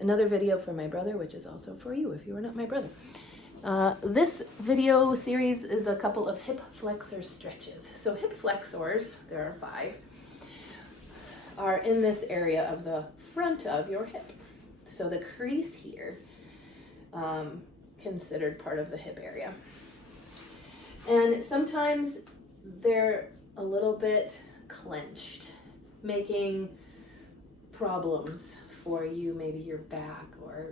another video for my brother, which is also for you if you are not my brother. This video series is a couple of hip flexor stretches. So hip flexors, there are 5, are in this area of the front of your hip. So the crease here, considered part of the hip area. And sometimes they're a little bit clenched, making problems for you, maybe your back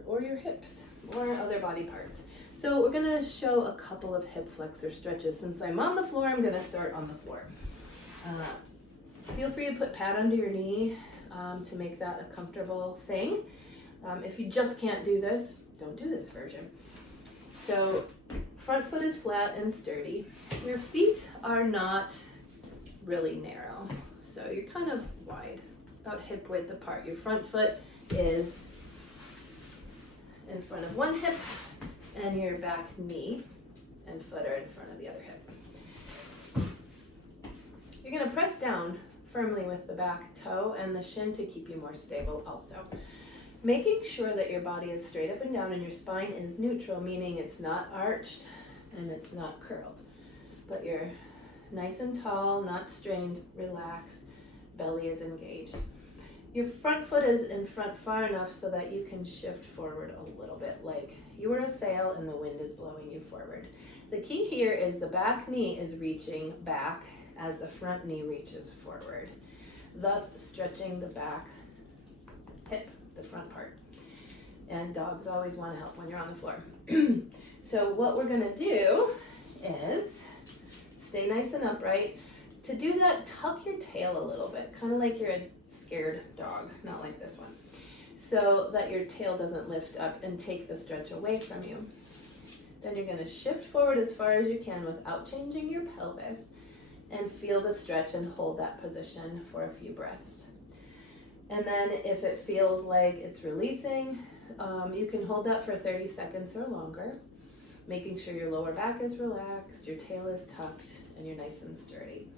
or your hips or other body parts. So we're gonna show a couple of hip flexor stretches. Since I'm on the floor, I'm gonna start on the floor. Feel free to put pad under your knee to make that a comfortable thing. If you just can't do this, don't do this version. So front foot is flat and sturdy. Your feet are not really narrow, so you're kind of wide, about hip width apart. Your front foot is in front of one hip, and your back knee and foot are in front of the other hip. You're gonna press down firmly with the back toe and the shin to keep you more stable also. Making sure that your body is straight up and down and your spine is neutral, meaning it's not arched and it's not curled, but you're nice and tall, not strained, relaxed, belly is engaged. Your front foot is in front far enough so that you can shift forward a little bit, like you were a sail and the wind is blowing you forward. The key here is the back knee is reaching back as the front knee reaches forward, thus stretching the back hip, the front part. And dogs always want to help when you're on the floor. So what we're gonna do is stay nice and upright. To do that, tuck your tail a little bit, kind of like you're a scared dog, not like this one, so that your tail doesn't lift up and take the stretch away from you. Then you're gonna shift forward as far as you can without changing your pelvis and feel the stretch and hold that position for a few breaths. And then if it feels like it's releasing, you can hold that for 30 seconds or longer, making sure your lower back is relaxed, your tail is tucked, and you're nice and sturdy.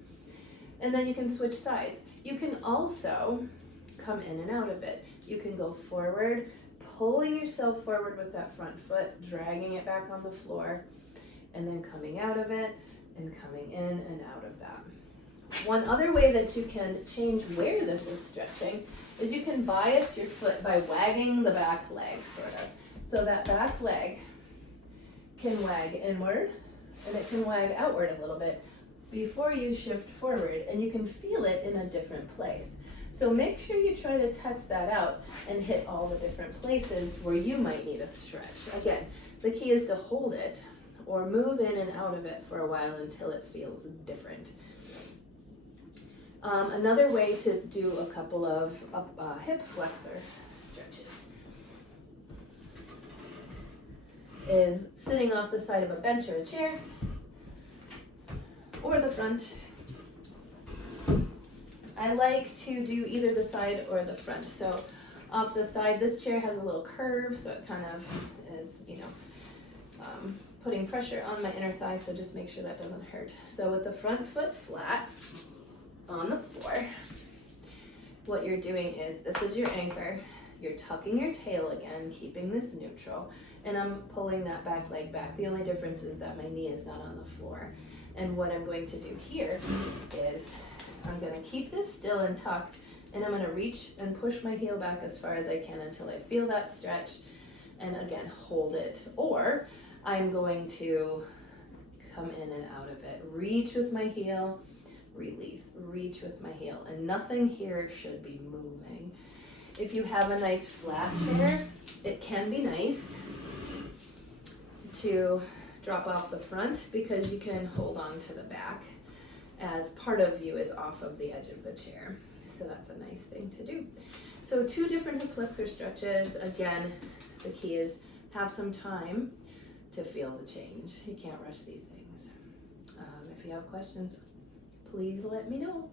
And then you can switch sides. You can also come in and out of it. You can go forward, pulling yourself forward with that front foot, dragging it back on the floor, and then coming out of it and coming in and out of that. One other way that you can change where this is stretching is you can bias your foot by wagging the back leg, sort of. So that back leg can wag inward and it can wag outward a little bit before you shift forward, and you can feel it in a different place. So make sure you try to test that out and hit all the different places where you might need a stretch. Again, the key is to hold it or move in and out of it for a while until it feels different. Another way to do a couple of hip flexor stretches is sitting off the side of a bench or a chair, or the front. I like to do either the side or the front. So off the side, this chair has a little curve, so it kind of is, putting pressure on my inner thigh, so just make sure that doesn't hurt. So with the front foot flat on the floor, what you're doing is, this is your anchor, you're tucking your tail again, keeping this neutral, and I'm pulling that back leg back. The only difference is that my knee is not on the floor. And what I'm going to do here is I'm going to keep this still and tucked, and I'm going to reach and push my heel back as far as I can until I feel that stretch, and again hold it. Or I'm going to come in and out of it. Reach with my heel, release, reach with my heel, and nothing here should be moving. If you have a nice flat chair, it can be nice to drop off the front because you can hold on to the back as part of you is off of the edge of the chair. So that's a nice thing to do. So 2 different hip flexor stretches. Again, the key is have some time to feel the change. You can't rush these things. If you have questions, please let me know.